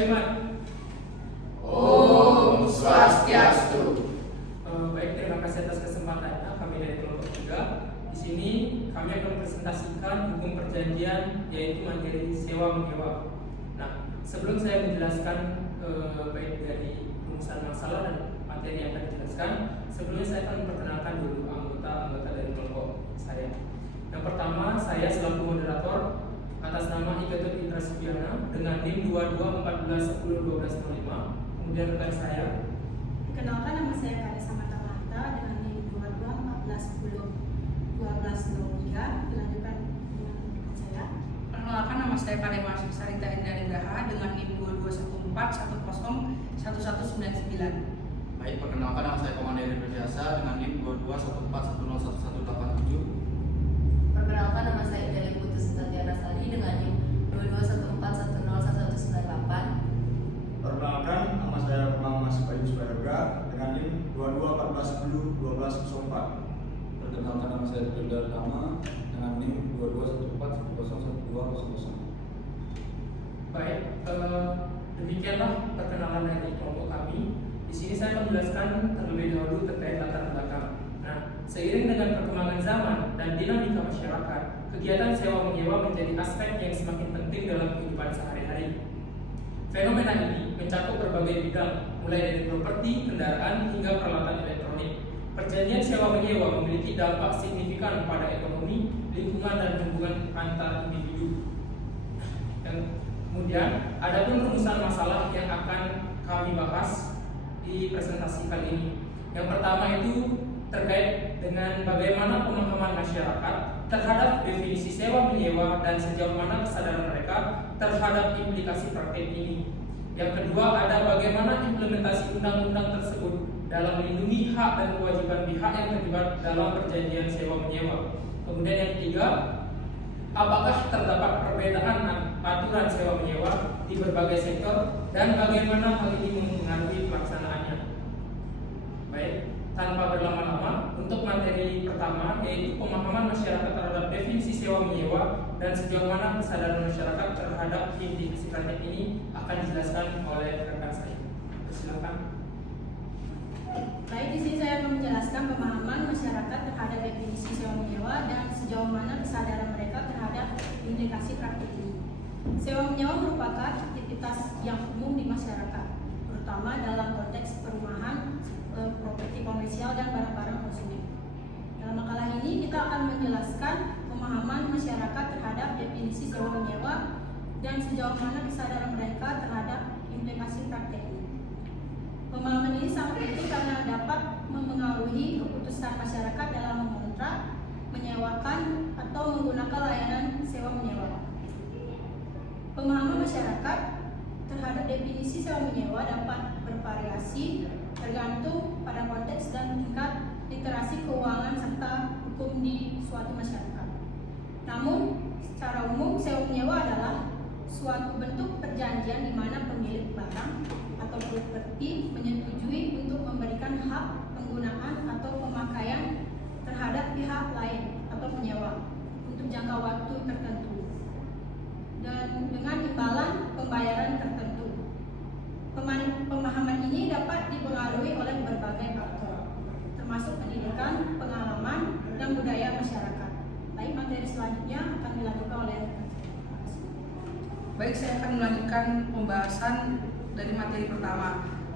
Budiman. Om Swastiastu. Baik, terima kasih atas kesempatannya. Kami dari kelompok 3. Di sini kami akan presentasikan hukum perjanjian, yaitu materi sewa menyewa. Nah, sebelum saya menjelaskan baik dari rumusan masalah dan materi yang akan dijelaskan, sebelumnya saya akan memperkenalkan dulu anggota dari kelompok saya. Yang pertama, saya selaku moderator atas nama Iketut Itra Subiana dengan NIM 2214101205. Kemudian rekan saya. Perkenalkan, nama saya Kanesa Mata dengan NIM 2214101203. Dilanjutkan dengan rekan saya. Perkenalkan, nama saya Parema Sarita Indah dengan NIM 2214111199. Baik, perkenalkan nama saya Komando Eri Berjasa dengan NIM 2214101187. Perkenalkan, nama saya Deli Putus Tatiana Sari dengan NIM 2214101198. Perkenalkan, nama saya Mas Bayu Subayoga dengan NIM 2214101204. Perkenalkan, nama saya Firda Tama dengan NIM 2214101200. Baik, demikianlah perkenalan dari kelompok kami. Di sini saya akan menjelaskan terlebih dahulu terkait latar belakang. Nah, seiring dengan perkembangan zaman dan dinamika masyarakat, kegiatan sewa menyewa menjadi aspek yang semakin penting dalam kehidupan sehari-hari. Fenomena ini mencakup berbagai bidang, mulai dari properti, kendaraan, hingga peralatan elektronik. Perjanjian sewa menyewa memiliki dampak signifikan pada ekonomi, lingkungan, dan hubungan antar individu. Dan kemudian, ada pun rumusan masalah yang akan kami bahas di presentasi kali ini. Yang pertama itu terkait dengan bagaimana pemahaman masyarakat terhadap definisi sewa menyewa dan sejauh mana kesadaran mereka terhadap implikasi praktek ini. Yang kedua, ada bagaimana implementasi undang-undang tersebut dalam melindungi hak dan kewajiban pihak yang terlibat dalam perjanjian sewa menyewa. Kemudian yang ketiga, apakah terdapat perbedaan aturan sewa menyewa di berbagai sektor dan bagaimana hal ini mempengaruhi pelaksanaannya. Baik, tanpa berlama-lama, untuk materi pertama yaitu pemahaman masyarakat terhadap definisi sewa menyewa dan sejauh mana kesadaran masyarakat terhadap implikasi praktek ini akan dijelaskan oleh rekan saya. Silakan. Baik, di sini saya akan menjelaskan pemahaman masyarakat terhadap definisi sewa menyewa dan sejauh mana kesadaran mereka terhadap implikasi praktik ini. Sewa menyewa merupakan aktivitas yang umum di masyarakat, terutama dalam konteks perumahan, properti komersial, dan barang-barang konsumen. Dalam makalah ini kita akan menjelaskan pemahaman masyarakat terhadap definisi sewa menyewa dan sejauh mana kesadaran mereka terhadap implikasi praktek ini. Pemahaman ini sangat penting karena dapat mempengaruhi keputusan masyarakat dalam mengontrak, menyewakan, atau menggunakan layanan sewa menyewa. Pemahaman masyarakat terhadap definisi sewa menyewa dapat bervariasi tergantung pada konteks dan tingkat literasi keuangan serta hukum di suatu masyarakat. Namun, secara umum sewa menyewa adalah suatu bentuk perjanjian di mana pemilik barang atau properti menyetujui untuk memberikan hak penggunaan atau pemakaian terhadap pihak lain atau penyewa untuk jangka waktu tertentu dan dengan imbalan pembayaran tertentu. Pemahaman ini dapat dipengaruhi oleh berbagai faktor, termasuk pendidikan, pengalaman, dan budaya masyarakat. Baik, materi selanjutnya akan dilakukan oleh Baik, saya akan melanjutkan pembahasan dari materi pertama.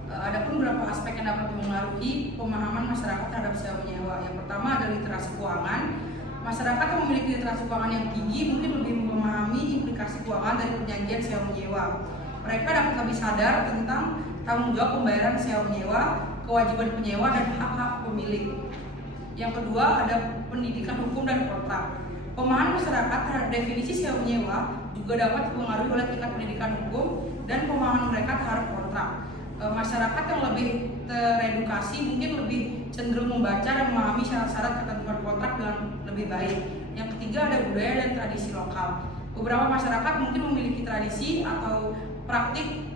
Ada pun beberapa aspek yang dapat mempengaruhi pemahaman masyarakat terhadap sewa menyewa. Yang pertama adalah literasi keuangan. Masyarakat yang memiliki literasi keuangan yang tinggi mungkin lebih memahami implikasi keuangan dari perjanjian sewa menyewa. Mereka dapat lebih sadar tentang tanggung jawab pembayaran sewa menyewa, kewajiban penyewa, dan hak-hak pemilik. Yang kedua ada pendidikan hukum dan kontrak. Pemahaman masyarakat terhadap definisi sewa menyewa juga dapat dipengaruhi oleh tingkat pendidikan hukum dan pemahaman mereka terhadap kontrak. Masyarakat yang lebih teredukasi mungkin lebih cenderung membaca dan memahami syarat-syarat ketentuan kontrak dengan lebih baik. Yang ketiga ada budaya dan tradisi lokal. Beberapa masyarakat mungkin memiliki tradisi atau praktik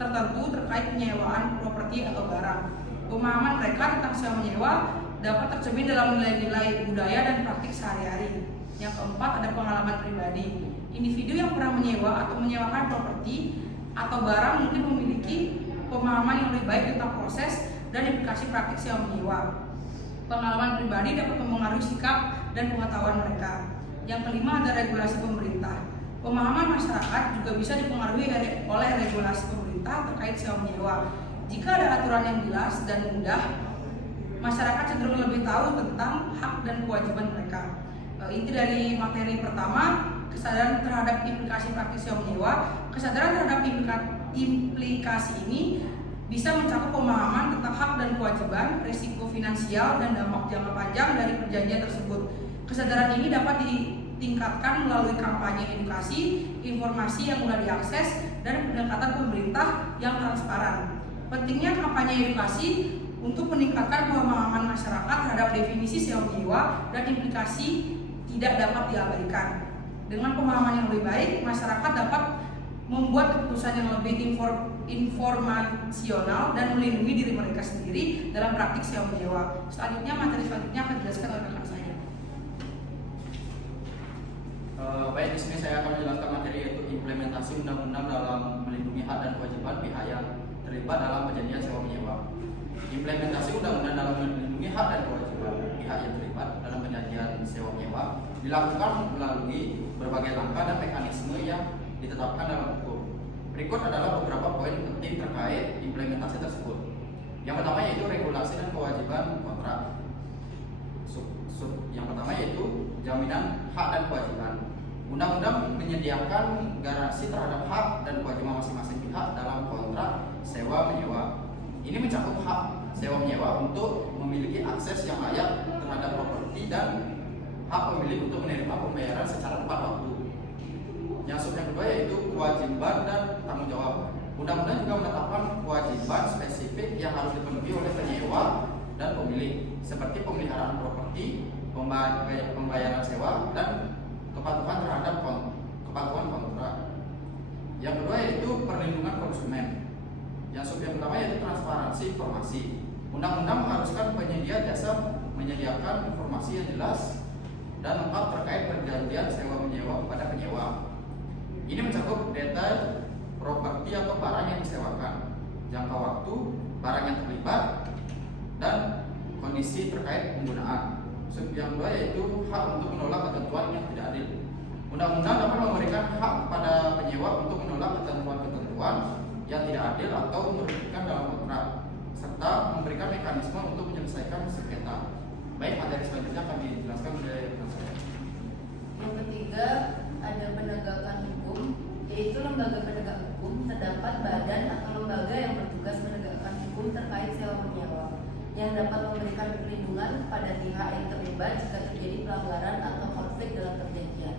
tertentu terkait penyewaan properti atau barang. Pemahaman mereka tentang sewa menyewa dapat tercermin dalam nilai-nilai budaya dan praktik sehari-hari. Yang keempat ada pengalaman pribadi. Individu yang pernah menyewa atau menyewakan properti atau barang mungkin memiliki pemahaman yang lebih baik tentang proses dan implikasi praktik sewa menyewa. Pengalaman pribadi dapat mempengaruhi sikap dan pengetahuan mereka. Yang kelima ada regulasi pemerintah. Pemahaman masyarakat juga bisa dipengaruhi oleh regulasi pemerintah terkait sewa menyewa. Jika ada aturan yang jelas dan mudah, masyarakat cenderung lebih tahu tentang hak dan kewajiban mereka. Inti dari materi pertama, kesadaran terhadap implikasi praktis sewa menyewa. Kesadaran terhadap implikasi ini bisa mencakup pemahaman tentang hak dan kewajiban, risiko finansial, dan dampak jangka panjang dari perjanjian tersebut. Kesadaran ini dapat ditingkatkan melalui kampanye edukasi, informasi yang mudah diakses, dan pendekatan pemerintah yang transparan. Pentingnya kampanye edukasi untuk meningkatkan pemahaman masyarakat terhadap definisi sewa menyewa dan implikasi tidak dapat diabaikan. Dengan pemahaman yang lebih baik, masyarakat dapat membuat keputusan yang lebih informasional dan melindungi diri mereka sendiri dalam praktik sewa menyewa. Selanjutnya, materi selanjutnya akan dijelaskan oleh rekan saya. Baik, di sini saya akan menjelaskan materi yaitu implementasi undang-undang dalam melindungi hak dan kewajiban pihak yang terlibat dalam perjanjian sewa menyewa. Implementasi undang-undang dalam melindungi hak dan kewajiban pihak yang terlibat dalam perjanjian sewa menyewa dilakukan melalui berbagai langkah dan mekanisme yang ditetapkan dalam hukum. Berikut adalah beberapa poin penting terkait implementasi tersebut. Yang pertama yaitu regulasi dan kewajiban kontrak. Yang pertama yaitu jaminan hak dan kewajiban. Undang-undang menyediakan garansi terhadap hak dan kewajiban masing-masing pihak dalam kontrak sewa menyewa. Ini mencakup hak sewa menyewa untuk memiliki akses yang layak terhadap properti dan hak pemilik untuk menerima pembayaran secara tepat waktu. Yang kedua yaitu kewajiban dan tanggung jawab. Undang-undang juga menetapkan kewajiban spesifik yang harus dipenuhi oleh penyewa dan pemilik, seperti pemeliharaan properti, pembayaran sewa, dan kepatuhan terhadap kepatuhan kontrak. Yang kedua yaitu perlindungan konsumen. Yang pertama yaitu transparansi informasi. Undang-undang mengharuskan penyedia jasa menyediakan informasi yang jelas dan lengkap terkait perjanjian sewa menyewa kepada penyewa. Ini mencakup detail properti atau barang yang disewakan, jangka waktu, barang yang terlibat, dan kondisi terkait penggunaan. Yang kedua yaitu hak untuk menolak ketentuan yang tidak adil. Undang-undang dapat memberikan hak kepada penyewa untuk menolak ketentuan-ketentuan yang tidak adil atau merugikan dalam kontrak, serta memberikan mekanisme untuk menyelesaikan sengketa. Baik, materi selanjutnya akan dijelaskan oleh rekan saya. Yang ketiga ada penegakan hukum, yaitu lembaga penegak hukum. Terdapat badan atau lembaga yang bertugas menegakkan hukum terkait sewa menyewa, yang dapat memberikan perlindungan pada pihak yang terlibat jika terjadi pelanggaran atau konflik dalam perjanjian.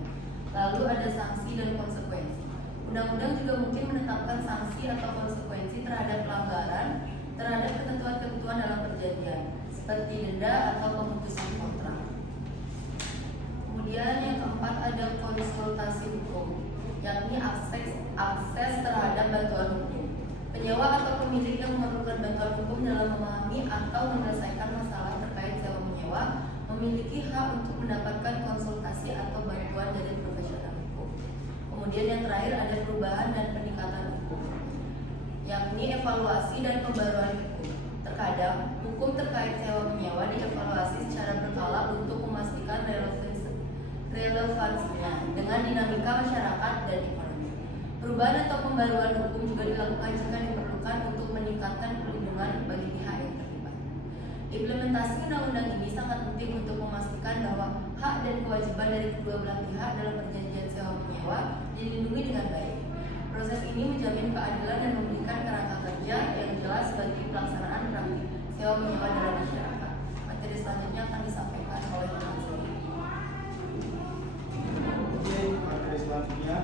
Lalu ada sanksi dan konsekuensi. Undang-undang juga mungkin menetapkan sanksi atau konsekuensi terhadap pelanggaran terhadap ketentuan-ketentuan dalam perjanjian, seperti denda atau pemutusan kontrak. Kemudian yang keempat ada konsultasi hukum, yakni akses terhadap bantuan hukum. Penyewa atau pemilik yang memerlukan bantuan hukum dalam memahami atau menyelesaikan masalah terkait sewa menyewa memiliki hak untuk mendapatkan konsultasi atau bantuan dari profesional hukum. Kemudian yang terakhir ada perubahan dan peningkatan hukum, yakni evaluasi dan pembaruan hukum. Terkadang hukum terkait sewa menyewa dievaluasi secara berkala untuk memastikan relevansinya dengan dinamika masyarakat dan ekonomi. Perubahan atau pembaruan hukum juga dilakukan jika diperlukan untuk meningkatkan perlindungan bagi pihak yang terlibat. Implementasi undang-undang ini sangat penting untuk memastikan bahwa hak dan kewajiban dari kedua belah pihak dalam perjanjian sewa menyewa dilindungi dengan baik. Proses ini menjamin keadilan dan memberikan kerangka kerja yang jelas bagi pelaksanaan praktik sewa menyewa dalam masyarakat. Materi selanjutnya akan disampaikan oleh rekan saya. Oke, materi selanjutnya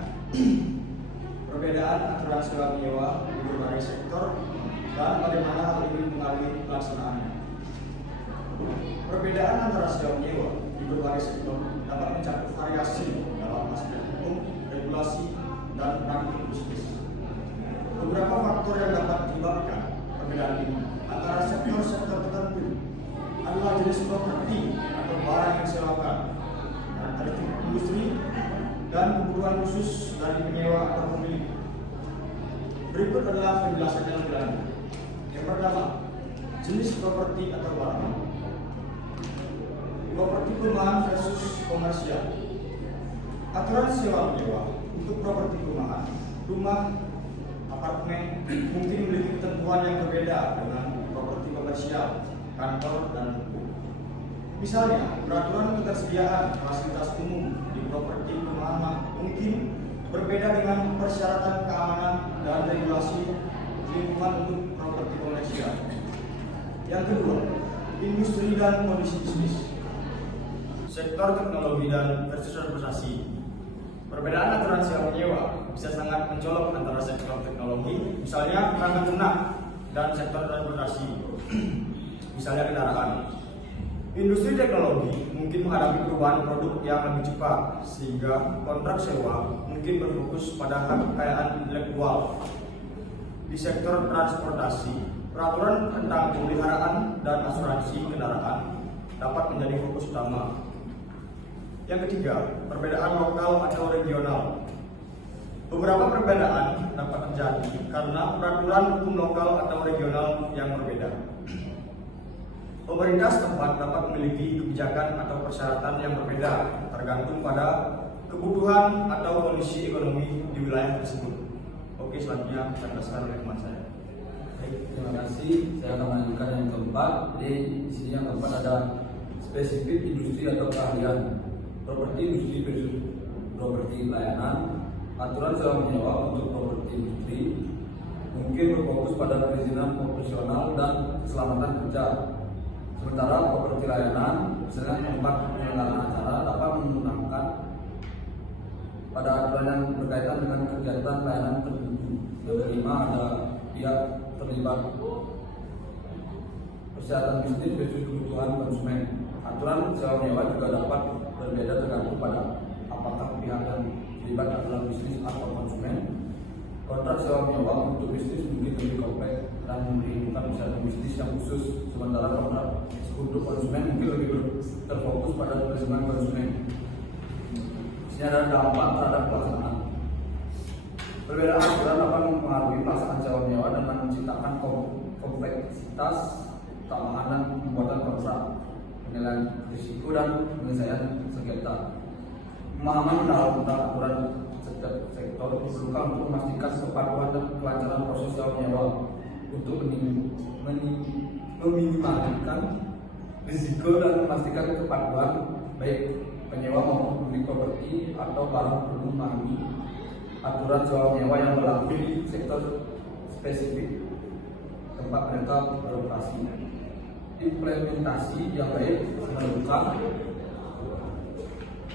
perbedaan aturan sewa menyewa di berbagai sektor dan bagaimana hal ini mengaruhi pelaksanaannya. Perbedaan antara sewa menyewa di berbagai sektor dapat mencakup variasi dalam aspek hukum, regulasi, dan praktik bisnis. Beberapa faktor yang dapat menyebabkan perbedaan ini antara sektor-sektor tertentu adalah jenis properti atau barang yang disewakan, karakteristik industri, dan kebutuhan khusus dari penyewa atau pemilik. Berikut adalah penjelasannya lebih lanjut. Yang pertama, jenis properti atau barang. Properti perumahan versus komersial. Aturan sewa menyewa untuk properti perumahan, rumah, apartemen mungkin memiliki ketentuan yang berbeda dengan properti komersial, kantor, dan ruko. Misalnya, peraturan ketersediaan fasilitas umum di properti perumahan mungkin berbeda dengan persyaratan keamanan dan regulasi lingkungan untuk properti komersial. Yang kedua, industri dan kondisi bisnis. Sektor teknologi dan versus organisasi. Perbedaan aturan sewa menyewa bisa sangat mencolok antara sektor teknologi, misalnya perangkat lunak, dan sektor transportasi, misalnya kendaraan. Industri teknologi mungkin menghadapi perubahan produk yang lebih cepat, sehingga kontrak sewa mungkin berfokus pada hak kekayaan intelektual. Di sektor transportasi, peraturan tentang pemeliharaan dan asuransi kendaraan dapat menjadi fokus utama. Yang ketiga, perbedaan lokal atau regional. Beberapa perbedaan dapat terjadi karena peraturan hukum lokal atau regional yang berbeda. Pemerintah setempat dapat memiliki kebijakan atau persyaratan yang berbeda tergantung pada kebutuhan atau kondisi ekonomi di wilayah tersebut. Oke, selanjutnya saya jelaskan oleh teman saya. Baik, terima kasih. Saya akan melanjutkan yang keempat. Jadi di sini yang keempat ada spesifik industri atau keahlian. Properti industri versus properti layanan. Aturan sewa menyewa untuk properti industri mungkin berfokus pada perizinan operasional dan keselamatan kerja. Sementara properti layanan, misalnya tempat penyelenggaraan acara, dapat menggunakan pada aturan yang berkaitan dengan kegiatan layanan tertentu. Yang kelima ada pihak terlibat. Persyaratan bisnis versus kebutuhan konsumen. Aturan sewa menyewa juga dapat berbeda tergantung pada apakah pihak yang terlibat adalah bisnis atau konsumen. Kontrak sewa menyewa untuk bisnis mungkin lebih kompleks dan memperhitungkan persyaratan bisnis yang khusus, sementara kontrak untuk konsumen mungkin lebih terfokus pada kepentingan konsumen. Ini adalah dampak terhadap pelaksanaan. Perbedaan aturan dapat mempengaruhi pelaksanaan sewa menyewa dengan menciptakan kompleksitas tambahan dan pembuatan kontrak, penilaian risiko dan penyelesaian sengketa. Pemahaman dalam tentang aturan setiap sektor diperlukan untuk memastikan kepatuhan dan kelancaran proses sewa menyewa untuk meminimalkan risiko dan memastikan kepatuhan baik penyewa maupun pemilik properti atau barang perlu memahami aturan sewa menyewa yang berlaku di sektor spesifik tempat mereka beroperasi. Implementasi yang baik memerlukan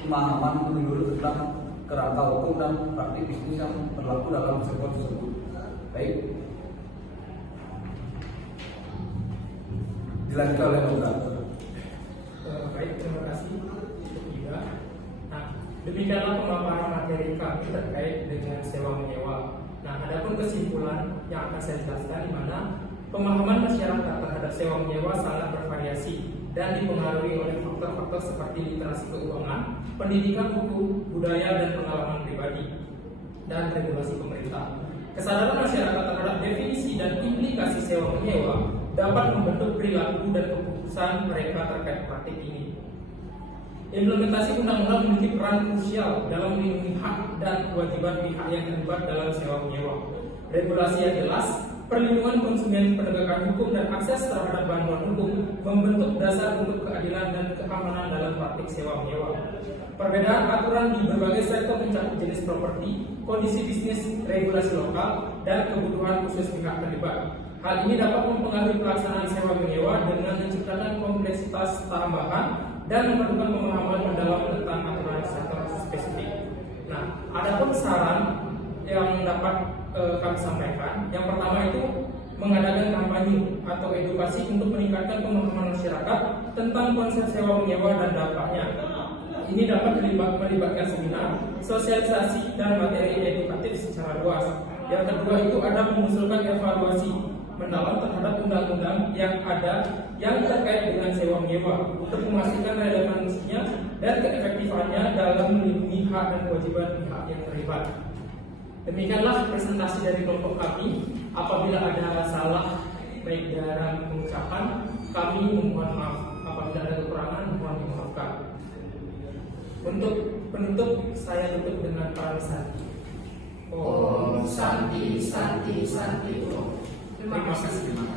pemahaman menyeluruh tentang kerangka hukum dan praktik bisnis yang berlaku dalam sektor tersebut. Baik, dilanjutkan oleh moderator. Baik, terima kasih. Ketiga, demikianlah pemaparan materi kami terkait dengan sewa menyewa. Adapun kesimpulan yang akan saya jelaskan di mana pemahaman masyarakat terhadap sewa menyewa sangat bervariasi dan dipengaruhi oleh faktor-faktor seperti literasi keuangan, pendidikan hukum, budaya dan pengalaman pribadi, dan regulasi pemerintah. Kesadaran masyarakat terhadap definisi dan implikasi sewa menyewa dapat membentuk perilaku dan keputusan mereka terkait praktik ini. Implementasi undang-undang memiliki peran krusial dalam melindungi hak dan kewajiban pihak yang terlibat dalam sewa menyewa. Regulasi yang jelas, perlindungan konsumen, penegakan hukum dan akses terhadap bantuan hukum membentuk dasar untuk keadilan dan keamanan dalam praktik sewa menyewa. Perbedaan aturan di berbagai sektor mencakup jenis properti, kondisi bisnis, regulasi lokal, dan kebutuhan khusus pihak terlibat. Hal ini dapat mempengaruhi pelaksanaan sewa menyewa dengan menciptakan kompleksitas tambahan dan memerlukan pemahaman mendalam tentang aturan sektor spesifik. Ada pun saran yang dapat kami sampaikan. Yang pertama itu mengadakan kampanye atau edukasi untuk meningkatkan pemahaman masyarakat tentang konsep sewa menyewa dan dampaknya. Ini dapat melibatkan seminar, sosialisasi, dan materi edukatif secara luas. Yang kedua itu ada mengusulkan evaluasi mendalam terhadap undang-undang yang ada yang terkait dengan sewa menyewa untuk memastikan relevansinya dan keefektifannya dalam melindungi hak dan kewajiban pihak yang terlibat. Demikianlah presentasi dari kelompok kami. Apabila ada salah baik dalam pengucapan, kami memohon maaf. Apabila ada kekurangan, mohon dimaafkan. Untuk penutup, saya tutup dengan para santi. Om Santi Santi Santi Om. Terima kasih.